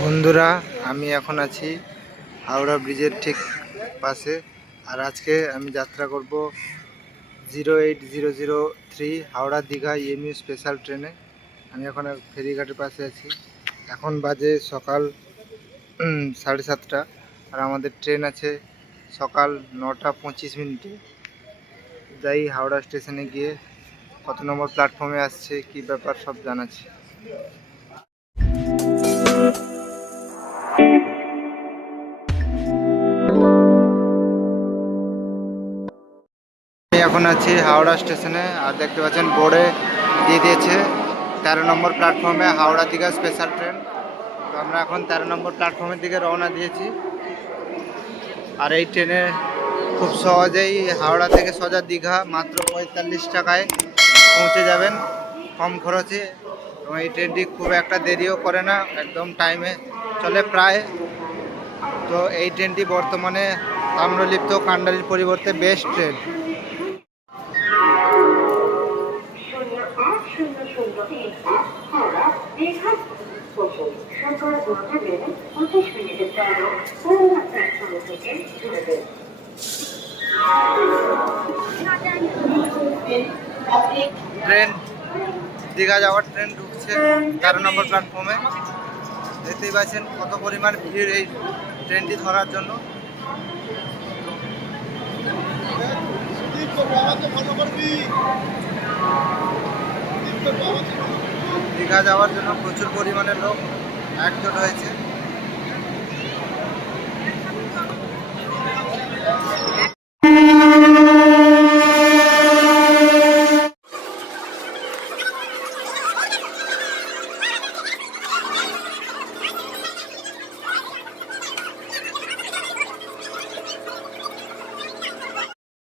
বন্ধুরা, আমি এখন আছি হাওড়া ব্রিজের ঠিক পাশে। আর আজকে আমি যাত্রা করব 08003 হাওড়া দীঘা ইএমইউ স্পেশাল ট্রেনে। আমি এখন ফেরিঘাটের পাশে আছি। এখন বাজে সকাল 7:30, আর আমাদের ট্রেন আছে সকাল 9:25। যাই হাওড়া স্টেশনে গিয়ে কত নম্বর প্ল্যাটফর্মে আসছে, কি ব্যাপার সব জানাচ্ছি। আমি এখন আছি হাওড়া স্টেশনে, আর দেখতে পাচ্ছেন বোর্ডে দিয়ে দিয়েছে 13 নম্বর প্ল্যাটফর্মে হাওড়া দীঘা স্পেশাল ট্রেন। তো আমরা এখন 13 নম্বর প্ল্যাটফর্মের দিকে রওনা দিয়েছি। আর এই ট্রেনে খুব সহজেই হাওড়া থেকে সোজা দীঘা মাত্র 45 টাকায় পৌঁছে যাবেন, কম খরচে। এবং এই ট্রেনটি খুব একটা দেরিও করে না, একদম টাইমে চলে প্রায়। তো এই ট্রেনটি বর্তমানে তাম্রলিপ্ত কান্ডারির পরিবর্তে বেস্ট ট্রেন। ট্রেন দীঘা যাওয়ার ট্রেন ঢুকছে 13 নম্বর প্ল্যাটফর্মে। দেখতেই পাচ্ছেন কত পরিমাণ ভিড় এই ট্রেনটি ধরার জন্য। দীঘা যাওয়ার জন্য প্রচুর পরিমাণে লোক একজোট হয়েছে।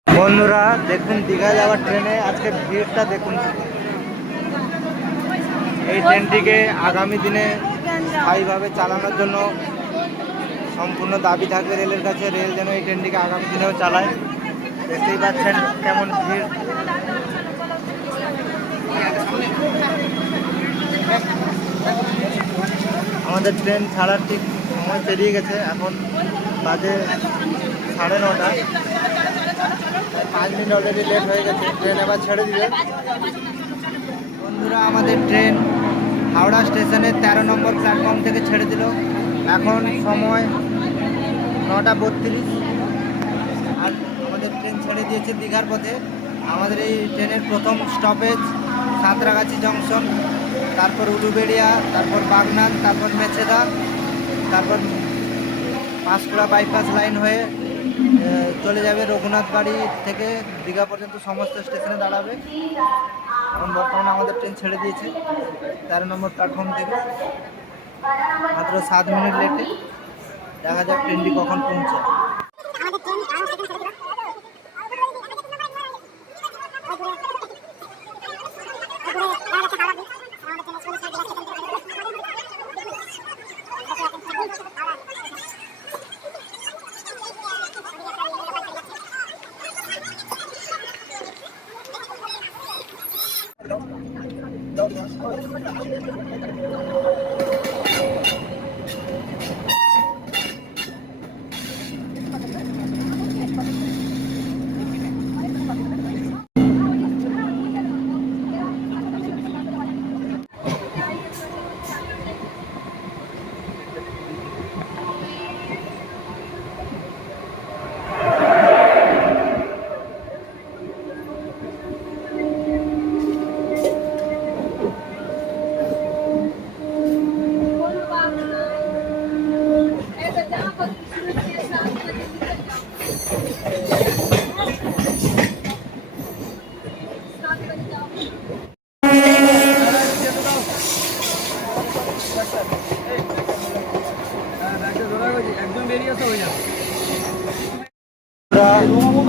বন্ধুরা দেখুন, দীঘা যাওয়ার ট্রেনে আজকে ভিড়টা দেখুন। এই ট্রেনটিকে আগামী দিনে স্থায়ীভাবে চালানোর জন্য সম্পূর্ণ দাবি থাকবে রেলের কাছে। রেল যেন এই ট্রেনটিকে আগামী দিনেও চালায়। দেখতেই পাচ্ছেন কেমন ভিড়। আমাদের ট্রেন ছাড়ার ঠিক সময় পেরিয়ে গেছে, এখন বাজে 9:30। 5 মিনিট অলরেডি লেট হয়ে গেছে, ট্রেন এবার ছেড়ে দিবে। বন্ধুরা, আমাদের ট্রেন হাওড়া স্টেশনের 13 নম্বর প্ল্যাটফর্ম থেকে ছেড়ে দিল। এখন সময় 9:32, আর আমাদের ট্রেন ছেড়ে দিয়েছে দীঘার পথে। আমাদের এই ট্রেনের প্রথম স্টপেজ সাঁতরাগাছি জংশন, তারপর উলুবেড়িয়া, তারপর বাগনান, তারপর মেছেদা, তারপর পাঁশকুড়া বাইপাস লাইন হয়ে চলে যাবে রঘুনাথ বাড়ি থেকে দীঘা পর্যন্ত। সমস্ত স্টেশনে দাঁড়াবে। এখন বর্তমানে আমাদের ট্রেন ছেড়ে দিয়েছে 13 নম্বর প্ল্যাটফর্ম থেকে, মাত্র 7 মিনিট লেটে। দেখা যাক ট্রেনটি কখন পৌঁছায়।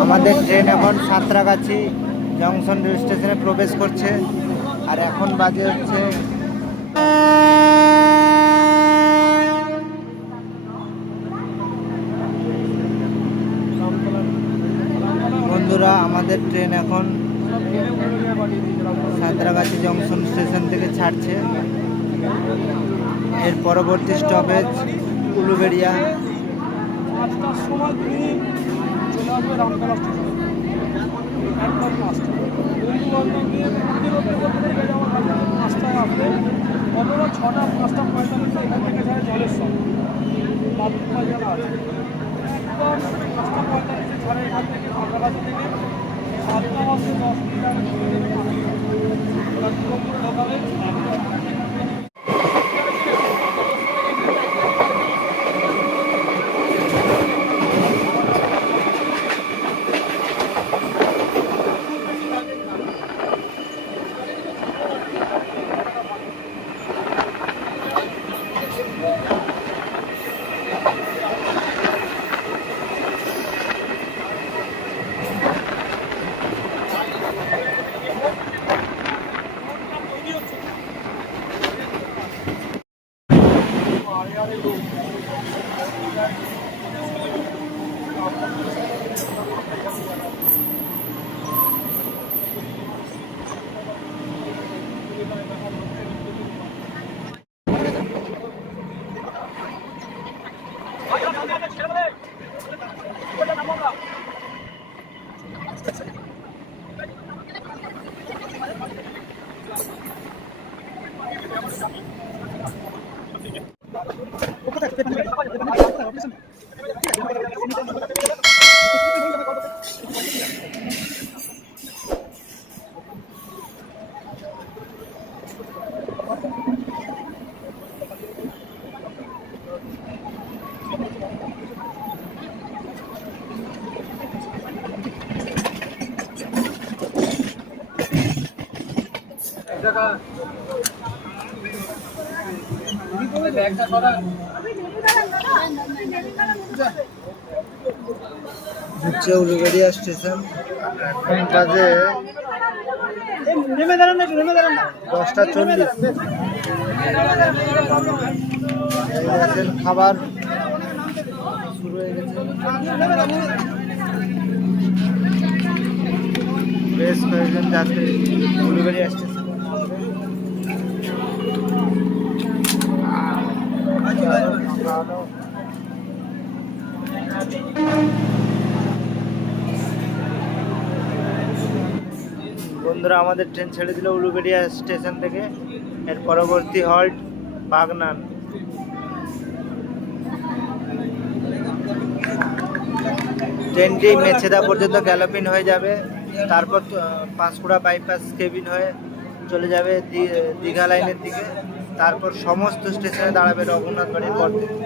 আমাদের ট্রেন এখন সাঁতরাগাছি জংশন রেল স্টেশনে প্রবেশ করছে। আর এখন বাজে হচ্ছে বন্ধুরা, আমাদের ট্রেন এখন সাঁতরাগাছি জংশন স্টেশন থেকে ছাড়ছে। এর পরবর্তী স্টপেজ উলুবেড়িয়া। 5টার সময় তুমি চলে আসবে রামতলা স্টেশনে, একদম লাস্ট। বন্ধু বান্ধব নিয়ে মন্দির ওপরে বলতে যাওয়ার কাছে 5টায় আসবে, অথবা 6টা 5:45 এখান থেকে যায় জলেশ্বর বাথরুম বাজার আছে, একদম 5:45 ছাড়ে এখান থেকে কাঁকড়াগাছি থেকে 7টা বাজতে 10 মিনিট আগে চলে যাবে ওরা দুরকম ঢোকাবে একদম। হচ্ছে উলুবেড়িয়া স্টেশন। এখন বাজে 10:40। খাবার শুরু হয়ে গেছে। বেশ কয়েকজন যাত্রী উলুবেড়িয়া স্টেশন। বন্ধুরা, আমাদের ট্রেন ছেড়ে দিল উলুবেড়িয়া স্টেশন থেকে। এর পরবর্তী হল্ট বাগনান। ট্রেনটি মেছেদা পর্যন্ত গ্যালোপিন হয়ে যাবে, তারপর পাঁশকুড়া বাইপাস কেবিন হয়ে চলে যাবে দীঘা লাইনের দিকে, তারপর সমস্ত স্টেশনে দাঁড়াবে রঘুনাথ বাড়ির পর থেকে।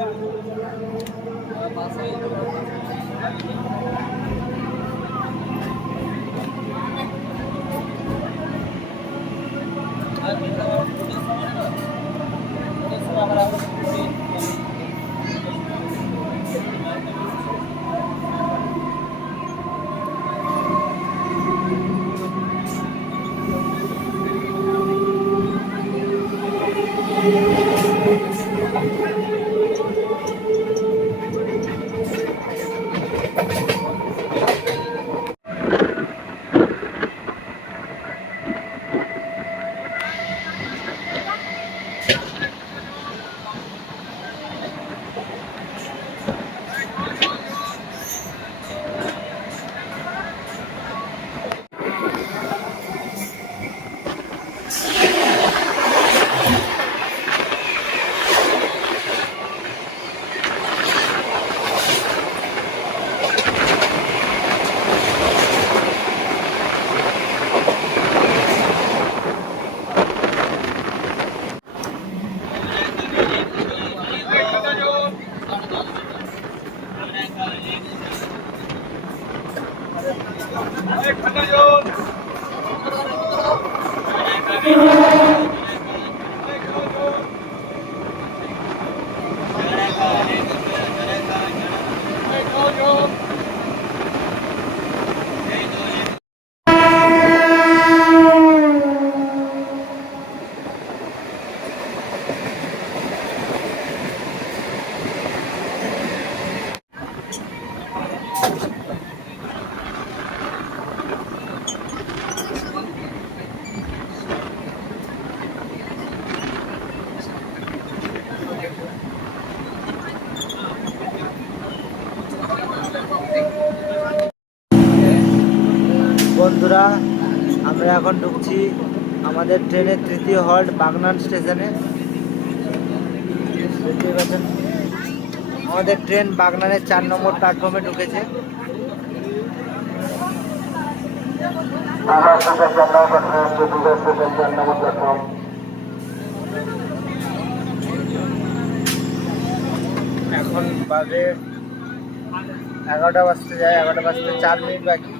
বন্ধুরা, আমরা এখন ঢুকছি আমাদের ট্রেনের তৃতীয় হল্ট বাগনান স্টেশনে। দেখতেই পাচ্ছেন আমাদের ট্রেন বাগনানের 4 নম্বর প্ল্যাটফর্মে ঢুকেছে। এখন বাজে 11টা বাজতে যায়, 11টা বাজতে 4 মিনিট বাকি।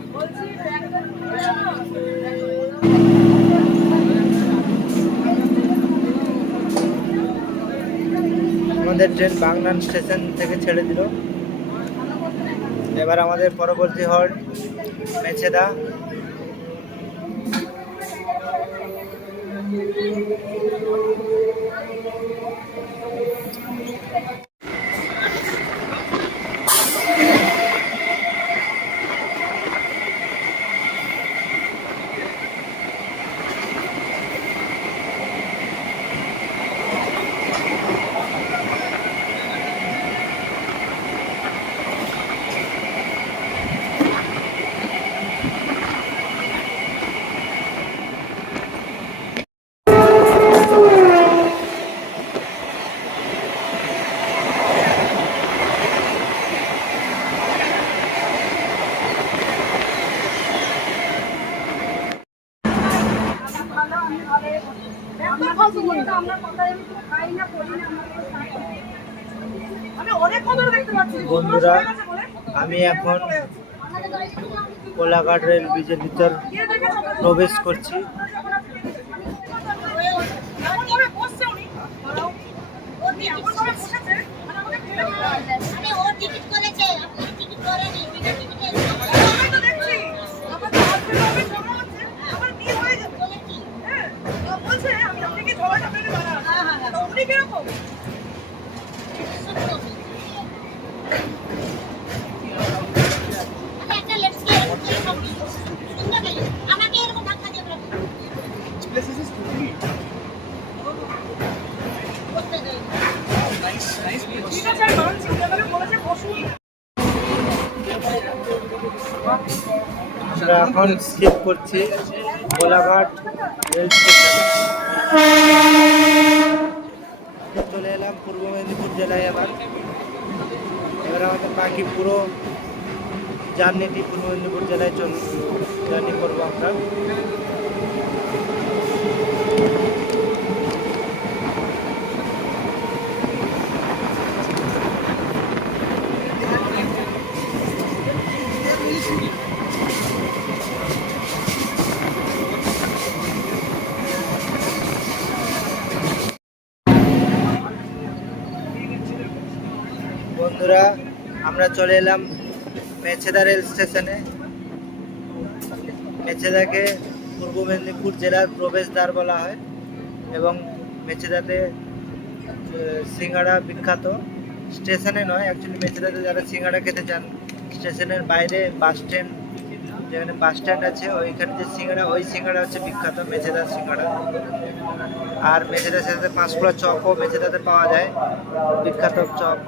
আমাদের ট্রেন বাগনান স্টেশন থেকে ছেড়ে দিল। এবার আমাদের পরবর্তী হল্ট মেছেদা। বন্ধুরা, আমি এখন কোলাঘাট রেল ব্রিজের ভিতর প্রবেশ করছি। আমরা এখন স্কিপ করছি কোলাঘাট রেল স্টেশন। চলে এলাম পূর্ব মেদিনীপুর জেলায়। এবার আমাদের বাকি পুরো জার্নিটি পূর্ব মেদিনীপুর জেলায় জার্নি করবো আমরা। বন্ধুরা, আমরা চলে এলাম মেছেদা রেল স্টেশনে। মেছেদাকে পূর্ব মেদিনীপুর জেলার প্রবেশদ্বার বলা হয় এবং মেছেদাতে সিঙ্গাড়া বিখ্যাত। স্টেশনে নয়, অ্যাকচুয়ালি মেছেদাতে যারা সিঙ্গাড়া খেতে চান, স্টেশনের বাইরে বাস স্ট্যান্ড, যেখানে বাস স্ট্যান্ড আছে ওইখানে যে সিঙ্গাড়া, ওই সিঙ্গাড়া হচ্ছে বিখ্যাত, মেছেদার সিঙ্গাড়া। আর মেছেদার সাথে পাঁশকুড়া চপও মেছেদাতে পাওয়া যায়, বিখ্যাত চপ।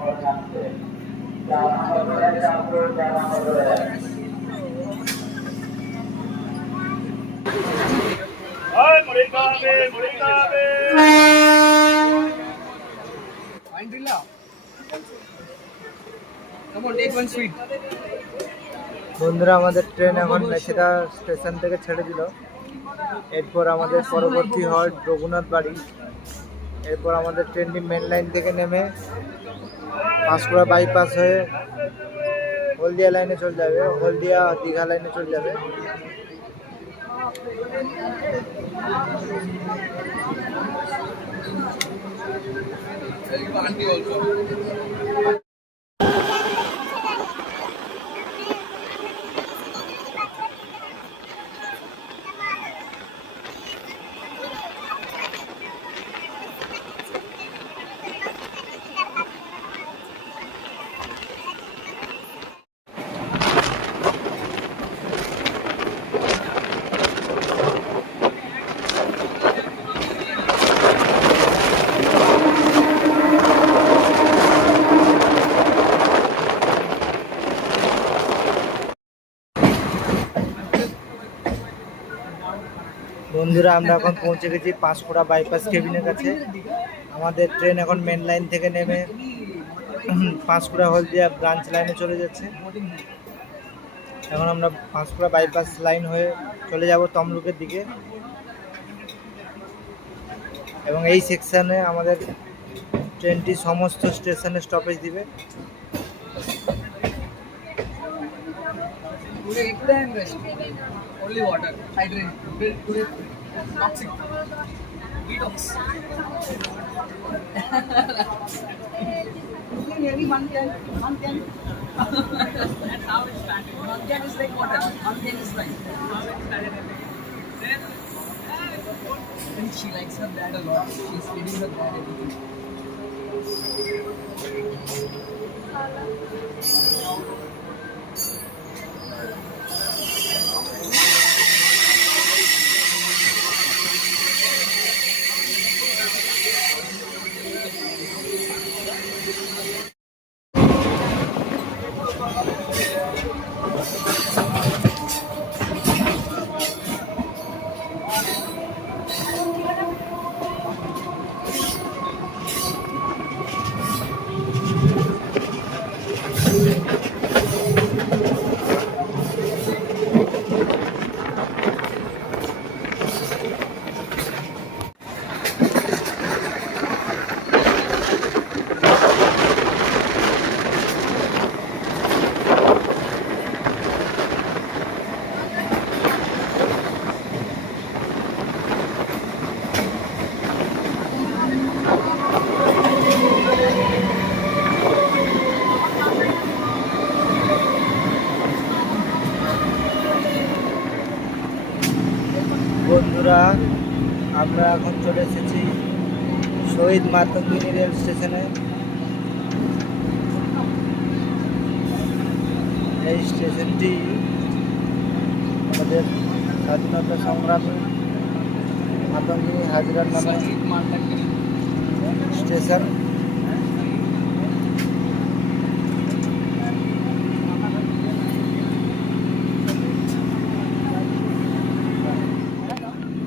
বন্ধুরা, আমাদের ট্রেন এখন মেছেদা স্টেশন থেকে ছেড়ে দিল। এরপর আমাদের পরবর্তী হল্ট রঘুনাথ বাড়ি। এরপর আমাদের ট্রেনটি মেন লাইন থেকে নেমে পাঁশকুড়া বাইপাস হয়ে হলদিয়া লাইনে চলে যাবে, হলদিয়া দীঘা লাইনে চলে যাবে। বন্ধুরা আমরা এখন পৌঁছে গেছি পাঁশকুড়া বাইপাস কেবিনের কাছে। আমাদের ট্রেন এখন মেন লাইন থেকে নেমে পাঁশকুড়া হলদিয়া ব্রাঞ্চ লাইনে চলে যাচ্ছে। এখন আমরা পাঁশকুড়া বাইপাস লাইন হয়ে চলে যাব তমলুকের দিকে, এবং এই সেকশানে আমাদের ট্রেনটি সমস্ত স্টেশনে স্টপেজ দিবে। Only water, hydrate, today toxic, detox. Maybe 110. That's how it started. 110 is like water, 110 is fine. How it started everything. And she likes her dad a lot. She's feeding her dad everything. বন্ধুরা আমরা এখন চলে এসেছি শহীদ Matangini rail স্টেশনে। এই স্টেশনটি আমাদের স্বাধীনতা সংগ্রামী মাতঙ্গিনী হাজরার নামে স্টেশন।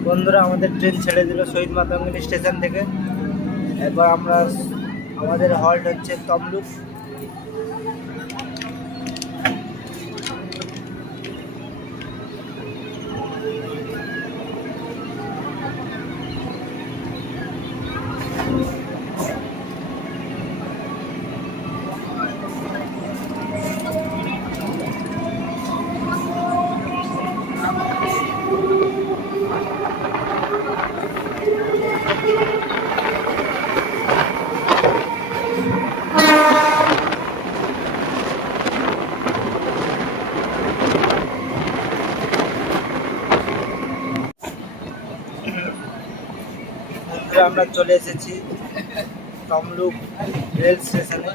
বন্ধুরা আমাদের ট্রেন ছেড়ে দিল শহীদ মাতঙ্গিনী স্টেশন থেকে। এবার আমরা আমাদের হল্ট হচ্ছে তমলুক। আমরা চলে এসেছি তমলুক রেল স্টেশনে।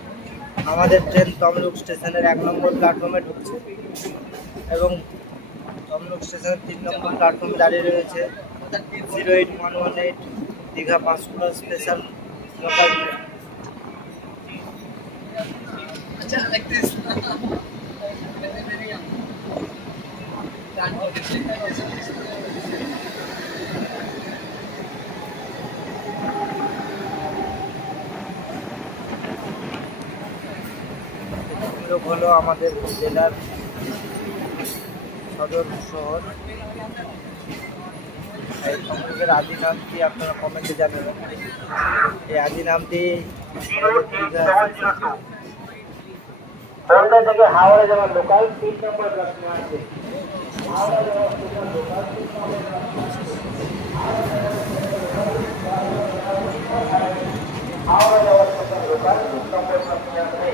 আমাদের ট্রেন তমলুক স্টেশনের 1 নম্বর প্ল্যাটফর্মে ঢুকছে এবং তমলুক স্টেশনের 3 নম্বর প্ল্যাটফর্মে দাঁড়িয়ে রয়েছে 08118 Digha Panskura special local train. Like this. Tamluk হলো আমাদের জেলার সদর শহর। এই তমলুকের আদি নাম কি আপনারা কমেন্টে জানাবেন। এই আদি নামটি কলকাতা থেকে হাওড়া যাওয়ার লোকাল 3 নম্বর প্ল্যাটফর্মে আছে। হাওড়া যাওয়ার লোকাল 3 নম্বর হাওড়া যাওয়ার লোকাল 3 নম্বর প্ল্যাটফর্মে আছে।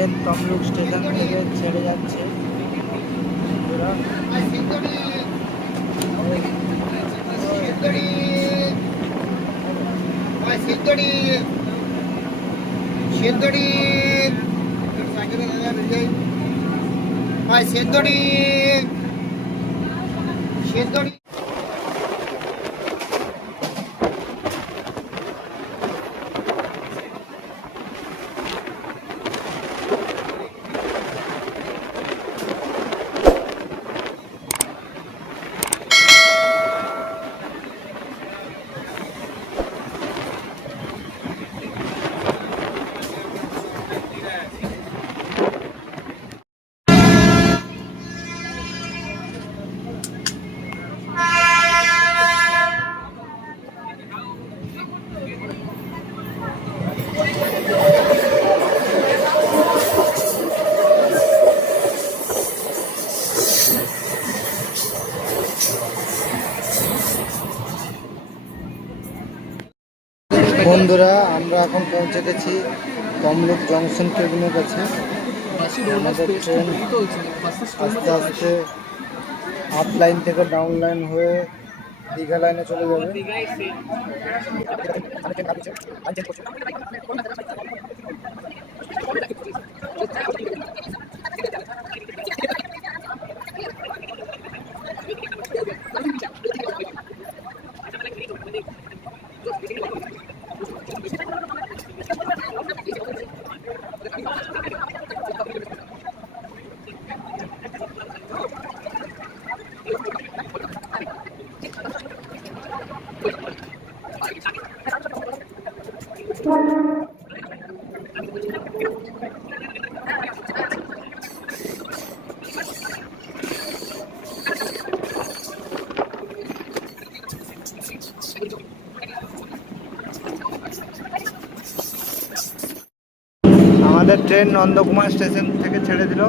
ট্রেন তমলুক স্টেশন থেকে ছেড়ে যাচ্ছে। বন্ধুরা, বন্ধুরা, আমরা এখন পৌঁছে গেছি তমলুক জংশন কেবিনের কাছে। আমাদের ট্রেন আস্তে আস্তে আপ লাইন থেকে ডাউন লাইন হয়ে দীঘা লাইনে চলে যাবে। আমাদের ট্রেন নন্দকুমার স্টেশন থেকে ছেড়ে দিল।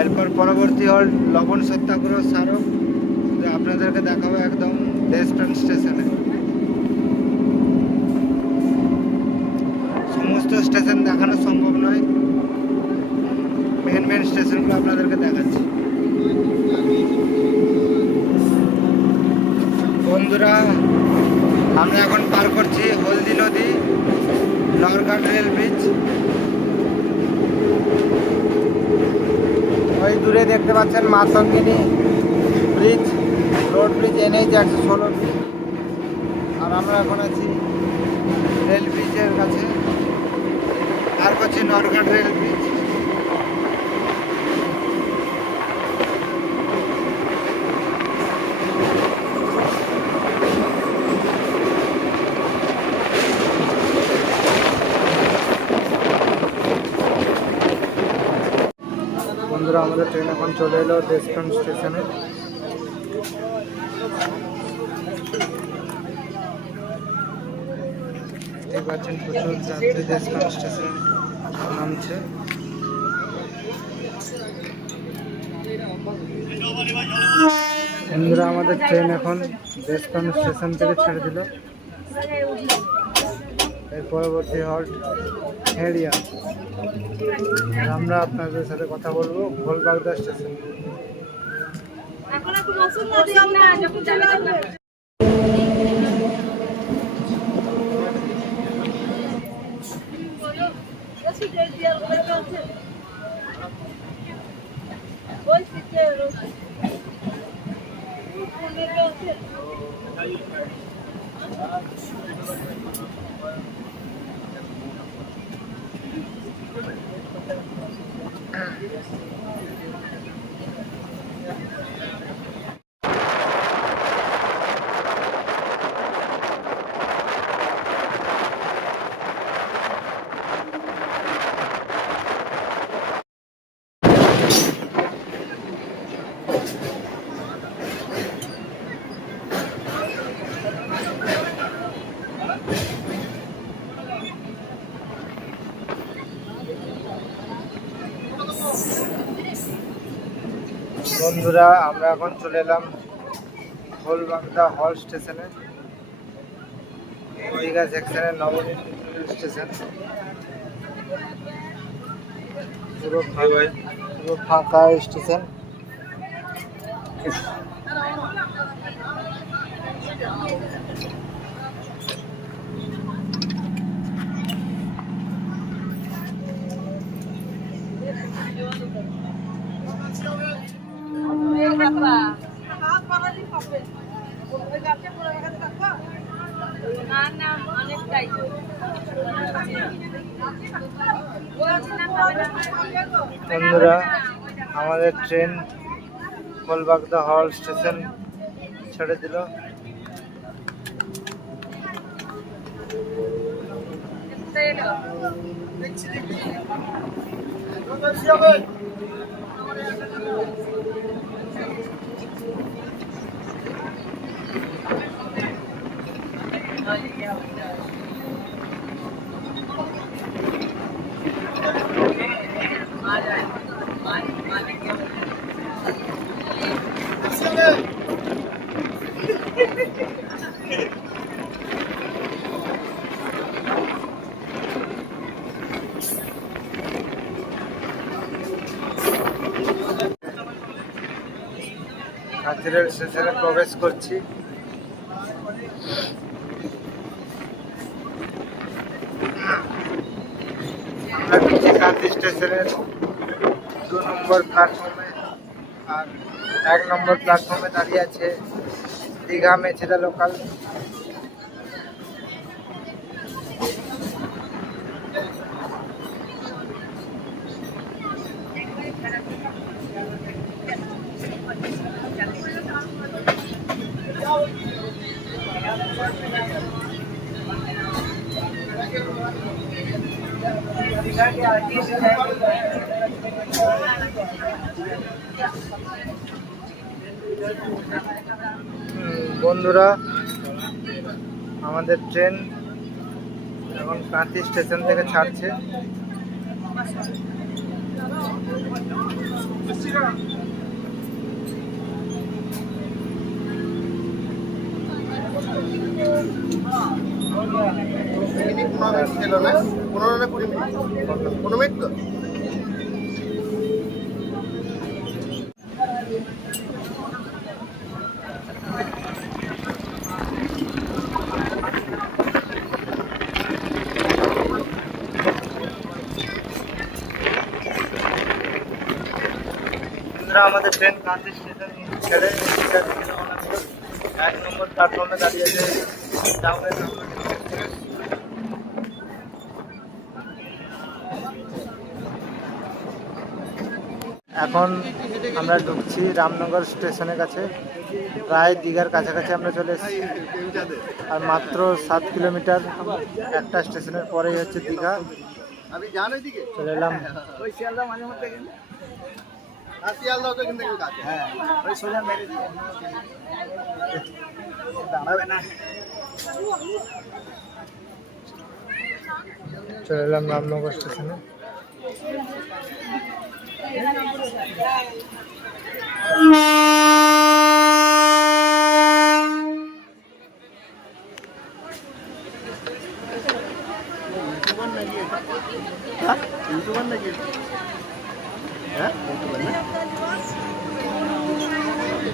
এরপর পরবর্তী হল লবণ সত্যাগ্রহ স্মারক, আপনাদেরকে দেখাবো একদম দেশপ্রাণ স্টেশনে। সমস্ত স্টেশন দেখানো সম্ভব নয়, মেন মেন স্টেশনগুলো আপনাদেরকে দেখাচ্ছি। বন্ধুরা, আমরা এখন পার করছি হলদি নদী, নরঘাট রেল ব্রিজ। ওই দূরে দেখতে পাচ্ছেন Matangini bridge, road bridge, NH 116 bridge. আর আমরা এখন আছি রেল ব্রিজের কাছে, পার করছি নরঘাট রেল ব্রিজ। বন্ধুরা, আমাদের ট্রেন এখন চলে এলো দেশপ্রাণ স্টেশনে। দেখতে পাচ্ছেন প্রচুর যাত্রী দেশপ্রাণ স্টেশনে নামছে। বন্ধুরা, আমাদের ট্রেন এখন দেশপ্রাণ স্টেশন থেকে ছেড়ে দিল। এর পরবর্তী হল্ট হেড়িয়া। আমরা আপনাদের সাথে কথা বলবো গোলবাগদা স্টেশন। বন্ধুরা, আমরা এখন চলে এলাম গোলবাগদা হল স্টেশনে। দীঘা সেকশনের নবদ্বীপ স্টেশন। পুরো ফাঁকা স্টেশন। বন্ধুরা, আমাদের ট্রেন কলবাগদা হল স্টেশন ছেড়ে দিল। হাতিরেল স্টেশনে প্রবেশ করছি। আমরা ঢুকছি কাঁথি স্টেশনের 2 নম্বর প্ল্যাটফর্মে, আর 1 নম্বর প্ল্যাটফর্মে দাঁড়িয়ে আছে দীঘা মেছেদা লোকাল। বন্ধুরা, আমাদের ট্রেন এখন কাঁথি স্টেশন থেকে ছাড়ছে। আমাদের ট্রেন কাঁথি স্টেশন ছেড়ে 1 নম্বর প্ল্যাটফর্মে দাঁড়িয়েছে টাউনের। এখন আমরা ঢুকছি রামনগর স্টেশনের কাছে। প্রায় দীঘার কাছাকাছি আমরা চলে এসেছি, আর মাত্র 7 কিলোমিটার একটা স্টেশনের পরেই হচ্ছে দীঘা। চলে এলাম। চলে এলাম রামনগর স্টেশনে।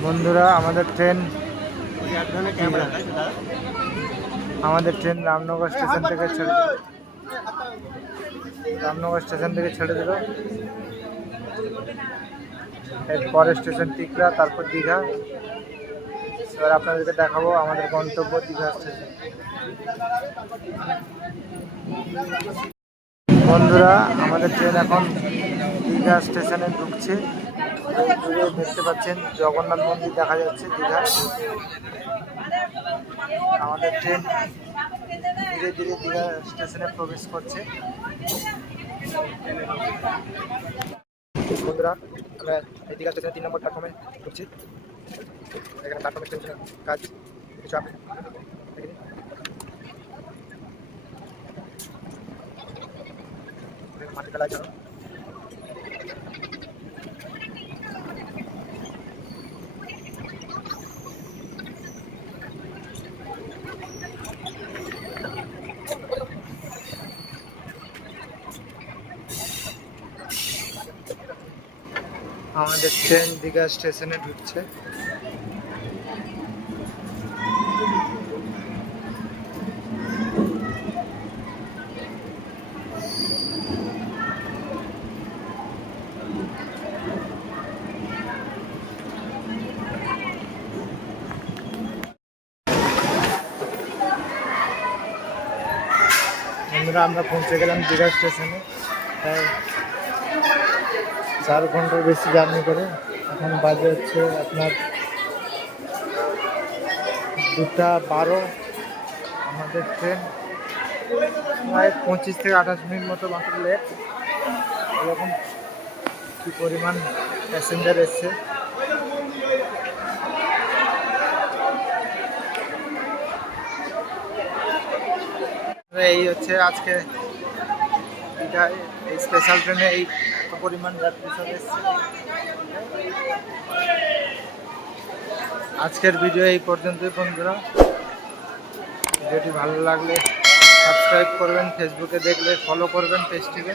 বন্ধুরা, আমাদের ট্রেন রামনগর স্টেশন থেকে ছেড়ে দিল। এর পরের স্টেশন টিকরা, তারপর দীঘা। এবার আপনাদেরকে দেখাবো আমাদের গন্তব্য দীঘা স্টেশন। বন্ধুরা, আমাদের ট্রেন এখন দীঘা স্টেশনে ঢুকছে। দূরে দেখতে পাচ্ছেন জগন্নাথ মন্দির দেখা যাচ্ছে দীঘা। আমাদের ট্রেন ধীরে ধীরে দীঘা স্টেশনে প্রবেশ করছে। বন্ধুরা, আমরা এই দীঘা স্টেশনে 3 নম্বর প্ল্যাটফর্মে ঢুকছি। এখানে প্ল্যাটফর্মের স্টেশনের কাজ কিছু আপনি মাটি ফেলার জন্য। আমাদের ট্রেন দীঘা স্টেশনে ঢুকছে। আমরা পৌঁছে গেলাম দীঘা স্টেশনে। তাই 4 ঘন্টার বেশি জার্নি করে এখন বাজে হচ্ছে আপনার 2:12। আমাদের ট্রেন প্রায় 25 থেকে 28 মিনিট মতো মাত্র লেট। এরকম কী পরিমাণ প্যাসেঞ্জার এসছে। এই হচ্ছে আজকে দীঘায় এই স্পেশাল ট্রেনে এই পরিমাণ যাত্রী সব এসছে। আজকের ভিডিও এই পর্যন্তই বন্ধুরা। ভিডিওটি ভালো লাগলে সাবস্ক্রাইব করবেন, ফেসবুকে দেখলে ফলো করবেন পেজটিকে।